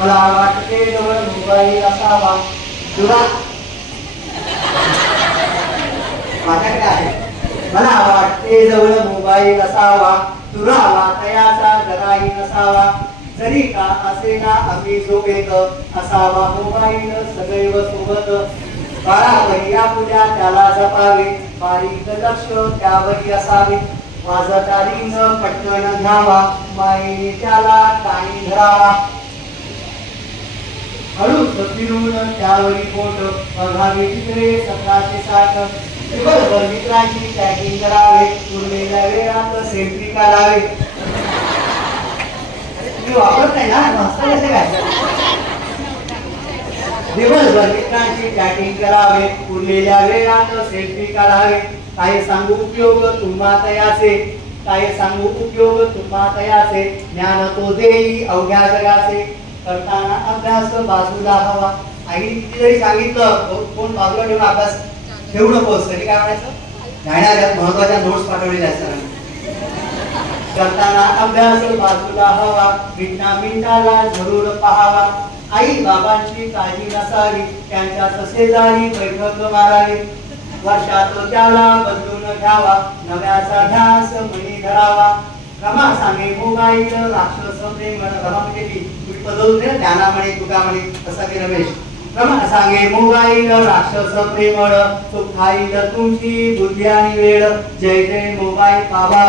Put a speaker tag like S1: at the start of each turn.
S1: मला वाटते जवळ मोबाईल असावा. तुला? माझ्याकडे आहे. मला वाटते जवळ मोबाईल असावा. तुला तयाचा जराही नसावा. जरी का असेना आम्ही झोपेत असावा. मोबाईल सदैव सोबत. बारावरी पुढ्या त्याला जपावे. बारीक लक्ष त्यावरी असावे. वाजतारीन पटकन घ्यावा माईने त्याला काही धरावा. हळूच त्यावरी सतराशे साठ मित्रांची टॅगिंग करावे उरलेल्या वेळात सेल्फी वापरत नाही ना कसे काय? दिवसभर मित्रांची चॅटिंग करावे उरलेल्या वेळात सेल्फी काढावे. सांगू उपयोग? तुम्हा तयाचे. काही सांगू उपयोग? तुम्हा तयाचे. ज्ञान तो देई अवघ्या जगाचे. करताना अभ्यास बाजूला हवा आई किती जरी सांगितलं कोण बाजूला ठेवून अभ्यास ठेवू नकोस तरी काय म्हणायचं? जाण्यात महत्त्वाच्या नोट्स पाठवलेल्या असतात करताना अभ्यास बाजूला हवा मिनिटा मिनिटाला जरूर पहावा. आई बाबांची काळजी नसावी त्यांच्या तसे जारी बैठक मारावी. वर्षात त्याला बदलून घ्यावा. नव्याचा ध्यास मनी धरावा. रमा सांगे मोबाईल राक्षस प्रेम रमा म्हणजे ती तुम्ही बदलून दे ज्ञाना म्हणे तुका म्हणे तसा की रमेश. रमा सांगे मोबाईल राक्षस प्रेमळ सुखाईल तुमची बुद्धी आणि वेळ. जय जय मोबाईल बाबा